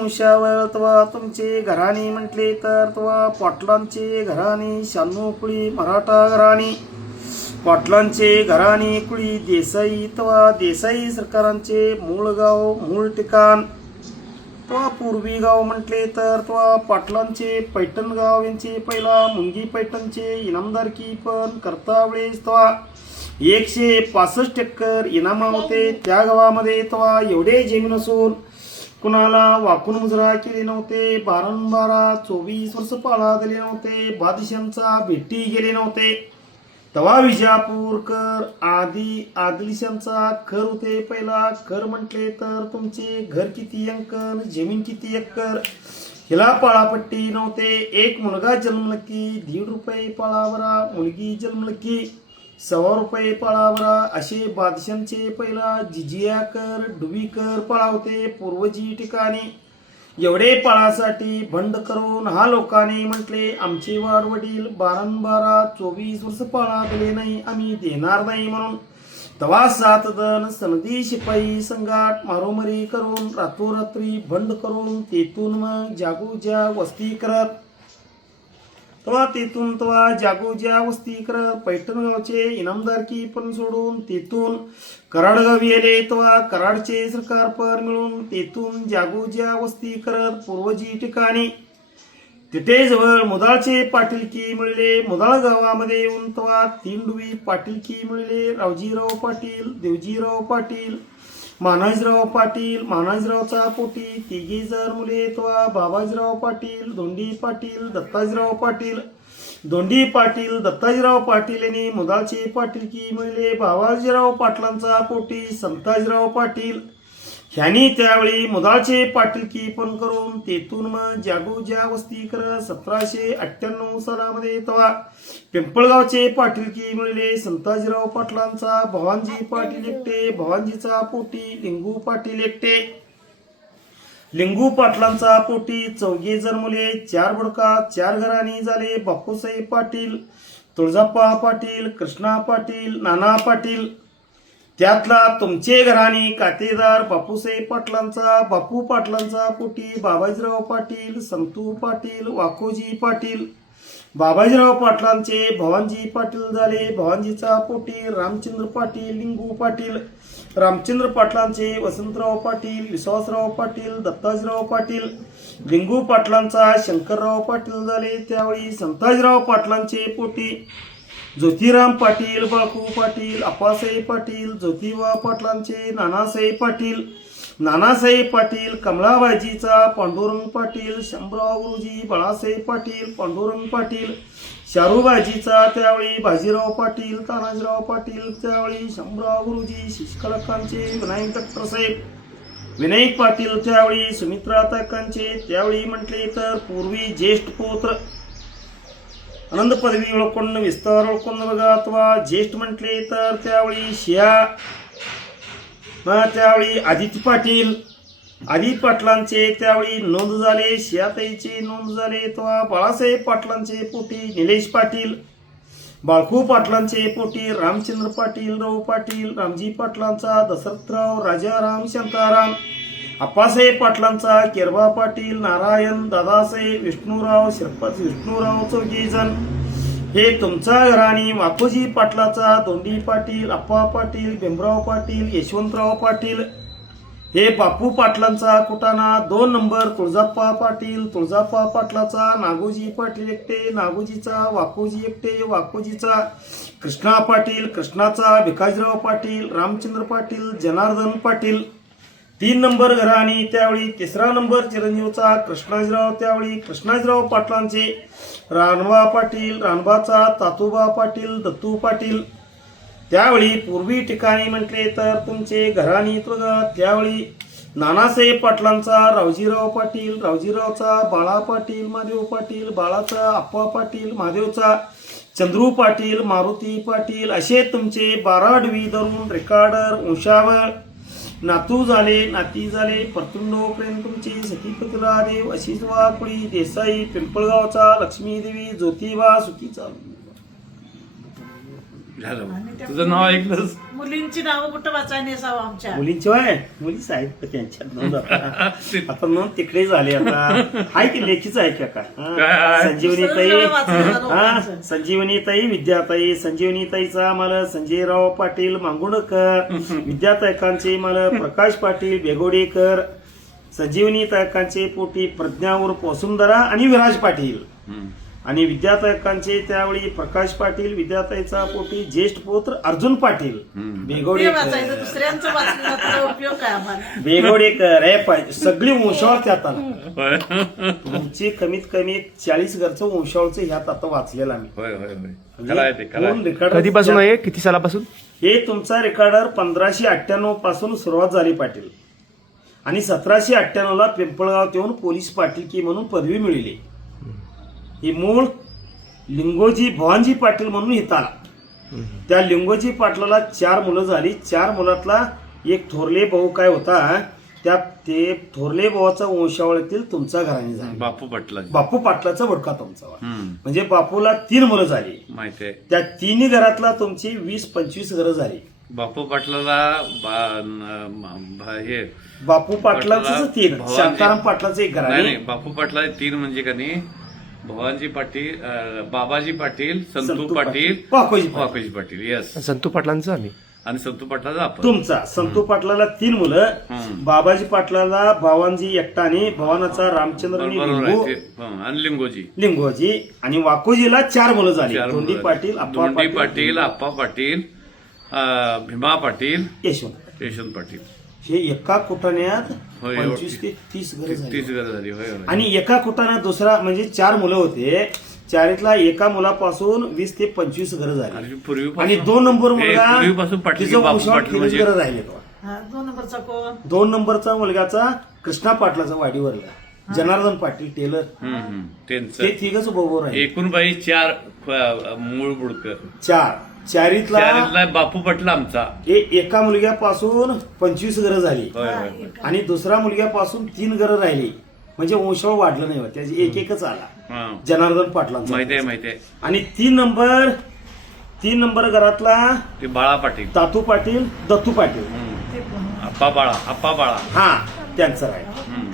उंशावळ तवा तुमचे घराणी म्हटले तर तवा पाटलांचे घराणी, शानू कुळी मराठा घराणी, पाटलांचे घराणी कुळी देसाई तवा देसाई सरकारांचे मूळ गाव मूळ ठिकाण तवा पूर्वी गाव म्हटले तर तवा पाटलांचे पैठण गाव यांचे पहिला मुंगी पैठणचे इनामदारकी पण करता वेळेस तवा 165 एकर इनामा होते त्या गावामध्ये तवा एवढे जमीन असून कुणाला वाकून मुजरा केले नव्हते, 12 24 वर्ष पाळा दिले नव्हते, बादशांचा भेटी गेले नव्हते. तवा विजापूरकर आदिलशांचा कर होते. पहिला कर म्हटले तर तुमचे घर किती अंकन जमीन किती एकर हिला पाळापट्टी नव्हते. एक मुलगा जन्मला की ₹1.5 पाळावरा, मुलगी जन्मला की ₹1.25 पाळावरा असे बादशांचे पहिला जिजिया कर डुबी कर पाळा होते पूर्वजी ठिकाणी. एवढे पाळासाठी बंड करून हा लोकांनी म्हटले आमचे वाडवडील 12 24 वर्ष पाळा दिले नाही, आम्ही देणार नाही म्हणून. तवा 7 जण सनदी शिपाई संघाट मारोमरी करून रातोरात्री बंड करून तेथून मग जागोजा वस्ती करत तवा जागोजा वस्ती करत पैठण गावचे इनामदारकी पण सोडून तेथून कराड गावी आले. तेव्हा कराडचे सरकार पर मिळून तेथून जागोजा वस्ती करत पूर्वजी ठिकाणी. तिथे जवळ मुदाळचे पाटीलकी मिळले. मुदाळ गावामध्ये येऊन तेव्हा 3 डुबी पाटीलकी मिळले. रावजीराव पाटील, देवजीराव पाटील, मानाजीराव पाटील. मानाजीरावचा पोटी 3 जण मुले तेव्हा बाबाजीराव पाटील, धोंडी पाटील, दत्ताजीराव पाटील. धोंडी पाटील, दत्ताजीराव पाटील यांनी मुदाळचे पाटीलकी मिळले. बाबाजीराव पाटलांचा पोटी संताजीराव पाटील ह्यांनी त्यावेळी मुदाळचे पाटीलकी पण करून तेथून मग जागोजा वस्ती करत 1798 सालामध्ये तेव्हा पिंपळगावचे पाटीलकी मिळले. संताजीराव पाटलांचा भवानजी पाटील एकटे, भवानजीचा पोटी लिंगू पाटील एकटे. लिंगू पाटलांचा पोटी 4 जण मुले, 4 बुडका, 4 घराणी झाले. बापूसाहेब पाटील, तुळजाप्पा पाटील, कृष्णा पाटील, नाना पाटील. त्यातला तुमचे घराणी कातेदार बापूसाहेब पाटलांचा, बापू पाटलांचा पोटी बाबाजीराव पाटील, संतू पाटील, वाकोजी पाटील. बाबाजीराव पाटलांचे भवानजी पाटील झाले. भवानजीचा पोटी रामचंद्र पाटील, लिंगू पाटील. रामचंद्र पाटलांचे वसंतराव पाटील, विश्वासराव पाटील, दत्ताजीराव पाटील. लिंगू पाटलांचा शंकरराव पाटील झाले. त्यावेळी संताजीराव पाटलांचे पोटी ज्योतिराम पाटील, बाळकू पाटील, अप्पासाहेब पाटील. ज्योतिबा पाटलांचे नानासाहेब पाटील, नानासाहेब पाटील. कमळाबाजीचा पांडुरंग पाटील, शंभराव गुरुजी, बाळासाहेब पाटील, पांडुरंग पाटील. शारूबाजीचा त्यावेळी बाजीराव पाटील, तानाजीराव पाटील. त्यावेळी शंभराव गुरुजी. शिष्कलकांचे विनायक डॉक्टरसाहेब, विनायक पाटील. त्यावेळी सुमित्रा ताकांचे. त्यावेळी म्हटले तर पूर्वी ज्येष्ठ पुत्र आनंद पदवी ओळखून विस्तार ओळखून बघा. अथवा ज्येष्ठ म्हटले तर त्यावेळी शिया, त्यावेळी आदित्य पाटील, आदित्य पाटलांचे त्यावेळी नोंद झाले. शियाताईचे नोंद झाले. तेव्हा बाळासाहेब पाटलांचे पोटी निलेश पाटील, बाळकू पाटलांचे पोटी रामचंद्र पाटील, राव पाटील. रामजी पाटलांचा दशरथराव, राजाराम, शांताराम. अप्पासाहेब पाटलांचा केरबा पाटील, नारायण, दादासाहेब, विष्णुराव, श्रीपाद विष्णुराव. 4 जण हे तुमचा घराणी. वाकोजी पाटलाचा धोंडी पाटील, अप्पा पाटील, भीमराव पाटील, यशवंतराव पाटील. हे बापू पाटलांचा कुटाणा. 2 नंबर तुळजाप्पा पाटील, तुळजाप्पा पाटलाचा नागोजी पाटील एकटे, नागोजीचा वाकोजी एकटे, वाकोजीचा कृष्णा पाटील, कृष्णाचा भिकाजीराव पाटील, रामचंद्र पाटील, जनार्दन पाटील. 3 नंबर घराणी. त्यावेळी 3रा नंबर चिरंजीवचा कृष्णाजीराव. त्यावेळी कृष्णाजीराव पाटलांचे रानबा पाटील, रानबाचा तातोबा पाटील, दत्तू पाटील. त्यावेळी पूर्वी ठिकाणी म्हटले तर तुमचे घराणी. त्यावेळी नानासाहेब पाटलांचा रावजीराव पाटील, रावजीरावचा बाळा पाटील, महादेव पाटील, बाळाचा अप्पा पाटील, महादेवचा चंद्रू पाटील, मारुती पाटील. असे तुमचे 12 डवी धरून रेकॉर्डर वंशावळ नातू झाले, नाती झाले. परतुंडोपर्यंत तुमची सतीपतीरादेव, अशीच वाकुळी देसाई, पिंपळगावचा लक्ष्मीदेवी, ज्योतिबा, सुखीचा. झालं तुझं नाव ऐकलंच. मुलींची नावं कुठं वाचायला असावं आमच्या. मुलींची वय मुलीच आहेत का त्यांच्यात नोंद आता नोंद तिकडे झाली आता हाय की लेखीच आहे का काय काय आहे? संजीवनीताई वाचलेलं हा लोकांचं. संजीवनीताई विद्याताई संजीवनीताईचा मला संजयराव पाटील मांगुणकर विद्यातायकांचे मला प्रकाश पाटील बेगोडेकर संजीवनीतायकांचे पोटी प्रज्ञा उर्फ वसुंधरा आणि विराज पाटील आणि विद्यातायकांचे त्यावेळी प्रकाश पाटील विद्याताईचा पोटी ज्येष्ठ पुत्र अर्जुन पाटील ते बेगोडेकर वाचायचं दुसऱ्यांचं वाचलेलं तर उपयोग काय आम्हाला. बेगोडेकर हे पाहिजे सगळी वंशावळ त्यात आला होय तुमची कमीत कमी 40 घरचं वंशावळचं ह्यात आता वाचलेलं आम्ही होय होय होय खरं आहे ते खरं आहे. कोण रेकॉर्ड कधीपासून आहे किती सालापासून हे तुमचा रेकॉर्डर 1598 पासून सुरुवात झाली पाटील आणि 1798 ला पिंपळगाव येऊन पोलीस पाटीलकी म्हणून पदवी मिळाली. ही मूळ लिंगोजी भवानजी पाटील म्हणून इथं आला. त्या लिंगोजी पाटलाला 4 मुलं झाली. 4 मुलातला एक थोरले भाऊ काय होता त्या ते थोरले भावाचा वंशावळीतील तुमचा घराणे झाला. बापू पाटला बापू पाटलाचा बडका तुमचा म्हणजे बापूला 3 मुलं झाली. माहिती आहे. त्या 3 घरातला तुमची 20-25 घरं झाली. बापू पाटलाला हे बापू पाटलाचं 3 भवानजी- शांताराम पाटलाचं एक घर नाही आहे. नाही बापू पाटला 3 म्हणजे का नाही भवानजी पाटील बाबाजी पाटील संतू पाटील वाकोजी पाटील. वाकोजी पाटील येस संतू पाटलांचं आम्ही आणि संतू पाटलाचा आपण तुमचा संतू पाटलाला 3 मुलं बाबाजी पाटलाला भावांजी एकटाने भवानाचा रामचंद्र आणि बरोबर लिंगो आहे ते. आणि लिंगोजी लिंगोजी आणि वाकोजीला 4 मुलं झाली. 4 दोंडी पाटील अप्पा दोंडी पाटील पाटील आप्पा पाटील भीमा पाटील यशवंत. यशवंत पाटील हे एका कुटाण्यात होय, 25 ते 30 घरं झाली. 30 घरं झाली होय होय. आणि एका कुटाण्यात दुसरा म्हणजे 4 मुलं होते. 4तला एका मुलापासून 20 ते 25 घरं झाली. आणि पूर्वीपासून- आणि 2 नंबर हे मुलगा पूर्वीपासून पाटील तिचं बापू वंशावळ पाटील 30 म्हणजे- घरं राहिले तो. हा, 2 नंबरचा कोण. 2 नंबरचा मुलगाचा कृष्णा पाटलाचा वाडीवरला जनार्दन पाटील टेलर त्यांचं ते 3च बरोबर आहे. एकूण बाई 4 मूळ बुडकर 4तला त्यातला बापू पाटील आमचा एका मुलग्यापासून 25 घरं झाली होय होय आणि दुसऱ्या मुलग्यापासून 3 घरं राहिली. म्हणजे वंशावळ वाढलं नाही त्याची एकच आला हा. जनार्दन पाटलांचा. माहिती आहे माहिती आहे. आणि 3 नंबर घरातला ते बाळा पाटील तातू पाटील दत्तू पाटील ते कोण. आप्पा बाळा हा त्यांचं राहील.